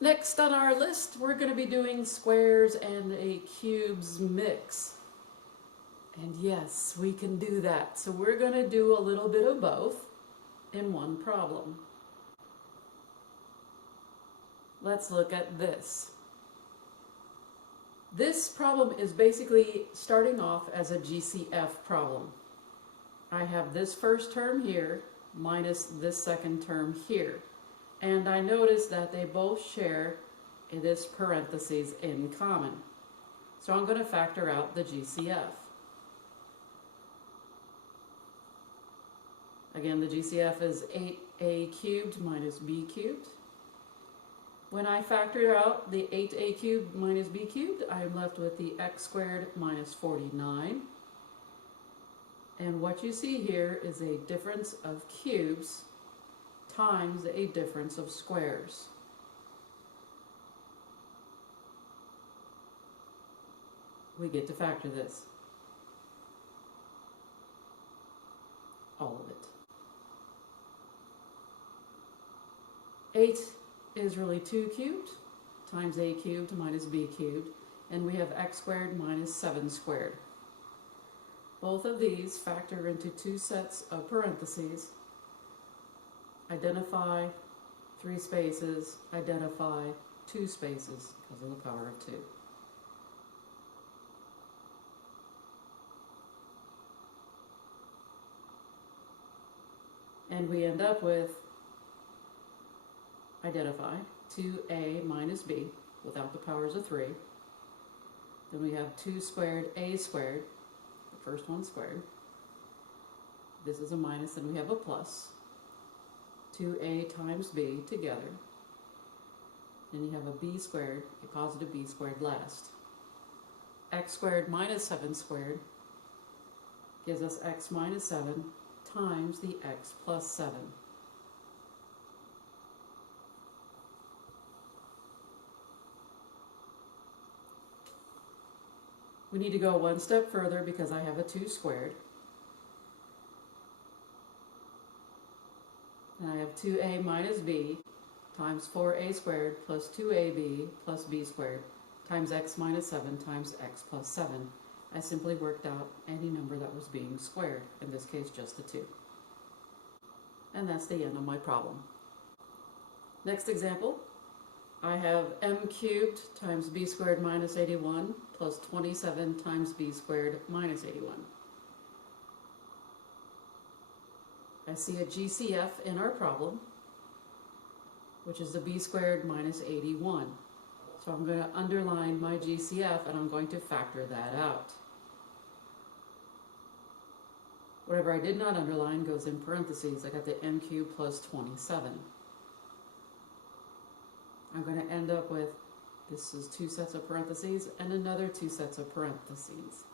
Next on our list, we're going to be doing squares and a cubes mix. And yes, we can do that. So we're going to do a little bit of both in one problem. Let's look at this. This problem is basically starting off as a GCF problem. I have this first term here minus this second term here. And I notice that they both share this parentheses in common. So I'm going to factor out the GCF. Again, the GCF is 8a cubed minus b cubed. When I factor out the 8a cubed minus b cubed, I'm left with the x squared minus 49. And what you see here is a difference of cubes times a difference of squares. We get to factor this. All of it. 8 is really 2 cubed times a cubed minus b cubed, and we have x squared minus 7 squared. Both of these factor into two sets of parentheses. Identify 3 spaces, identify 2 spaces because of the power of 2. And we end up with identify 2a minus b without the powers of 3. Then we have 2 squared a squared, the first one squared. This is a minus, and we have a plus. 2a times b together. Then you have a b squared, a positive b squared last. X squared minus 7 squared gives us x minus 7 times the x plus 7. We need to go one step further because I have a 2 squared. And I have 2a minus b times 4a squared plus 2ab plus b squared times x minus 7 times x plus 7. I simply worked out any number that was being squared, in this case just the 2. And that's the end of my problem. Next example, I have m cubed times b squared minus 81 plus 27 times b squared minus 81. I see a GCF in our problem, which is the b squared minus 81. So I'm going to underline my GCF and I'm going to factor that out. Whatever I did not underline goes in parentheses. I got the m cubed plus 27. I'm going to end up with, this is 2 sets of parentheses and another 2 sets of parentheses.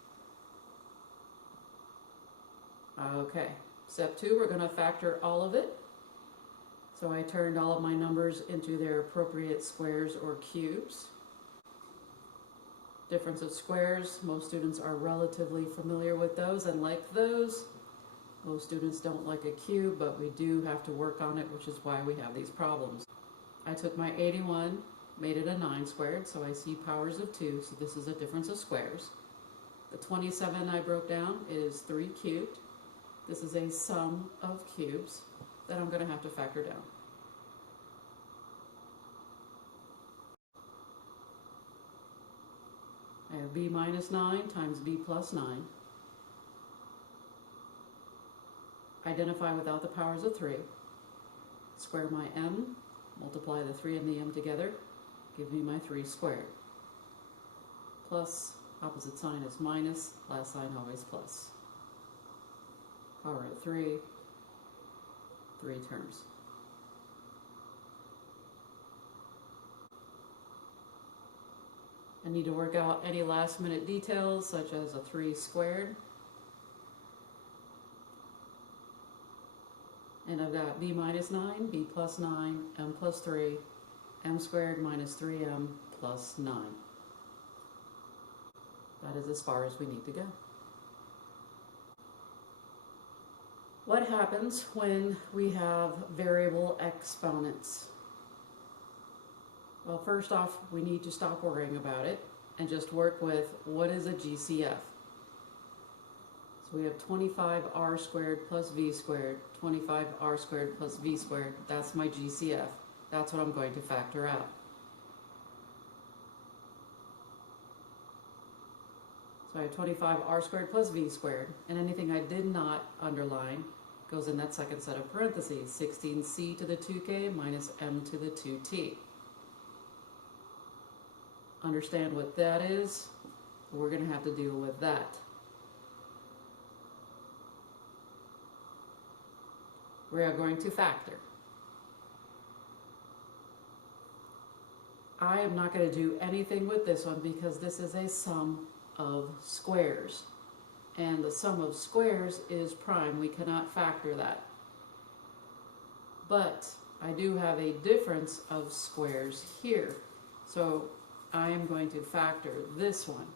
Okay, step 2, we're going to factor all of it. So I turned all of my numbers into their appropriate squares or cubes. Difference of squares, most students are relatively familiar with those and like those. Most students don't like a cube, but we do have to work on it, which is why we have these problems. I took my 81, made it a 9 squared, so I see powers of 2, so this is a difference of squares. The 27 I broke down is 3 cubed. This is a sum of cubes that I'm going to have to factor down. I have b minus 9 times b plus 9. Identify without the powers of 3. Square my m. Multiply the 3 and the m together, give me my 3 squared. Plus, opposite sign is minus, last sign always plus. Power of 3, 3 terms. I need to work out any last minute details such as a 3 squared. And I've got b minus 9, b plus 9, m plus 3, m squared minus 3m plus 9. That is as far as we need to go. What happens when we have variable exponents? Well, first off, we need to stop worrying about it and just work with what is a GCF. So we have 25r squared plus v squared, 25r squared plus v squared. That's my GCF. That's what I'm going to factor out. So I have 25r squared plus v squared, and anything I did not underline goes in that second set of parentheses, 16c to the 2k minus m to the 2t. Understand what that is? We're going to have to deal with that. We are going to factor. I am not going to do anything with this one because this is a sum of squares. And the sum of squares is prime. We cannot factor that. But I do have a difference of squares here. So I am going to factor this one,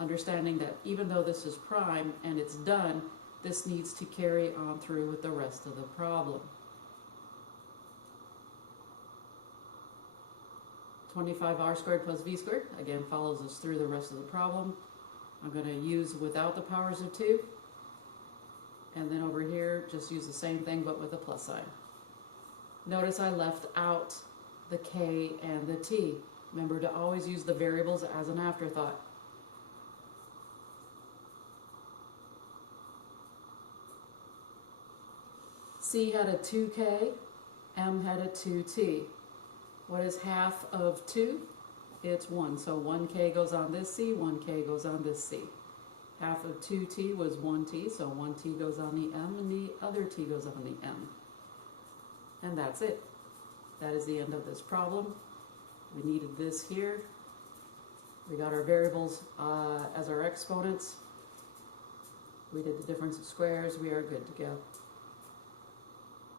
understanding that even though this is prime and it's done, this needs to carry on through with the rest of the problem. 25r squared plus v squared, again, follows us through the rest of the problem. I'm going to use without the powers of 2. And then over here, just use the same thing but with a plus sign. Notice I left out the k and the t. Remember to always use the variables as an afterthought. C had a 2k, m had a 2t. What is half of 2? It's 1. So 1k goes on this c, 1k goes on this c. Half of 2t was 1t, so 1t goes on the m and the other t goes on the m. And that's it. That is the end of this problem. We needed this here. We got our variables as our exponents. We did the difference of squares. We are good to go.